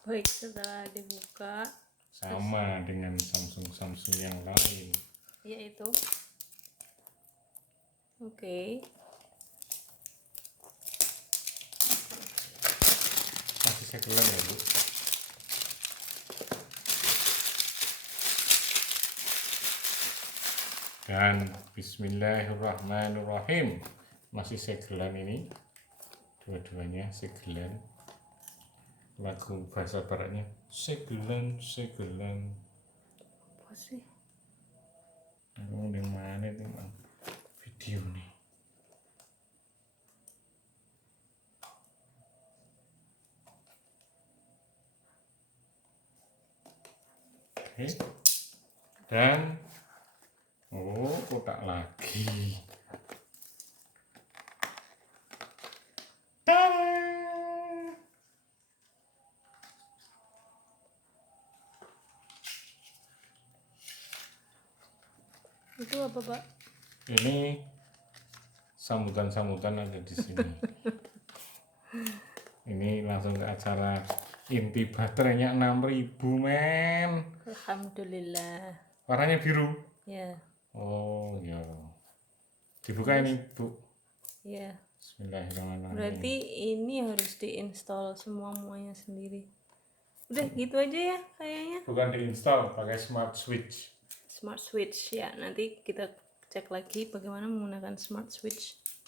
Baik, setelah dibuka sama dengan Samsung yang lain, yaitu oke. Masih segelan ya Bu. Dan bismillahirrahmanirrahim, masih segelan ini, dua-duanya segelan. Lagu bahasa baratnya segelan. Apa sih? Aku di mana itu video nih? Oke. Dan kotak lagi. Tada! Itu apa, Pak? Ini sambutan ada di sini. Ini langsung ke acara inti baterainya 6000 men. Alhamdulillah. Warnanya biru. Ya. Oh ya. Dibuka ini Bu. Ya. Bismillahirrahmanirrahim. Berarti ini harus diinstal semuanya sendiri. Udah gitu aja ya kayaknya. Bukan diinstal, pakai smart switch. Smart switch ya. Nanti kita cek lagi bagaimana menggunakan smart switch.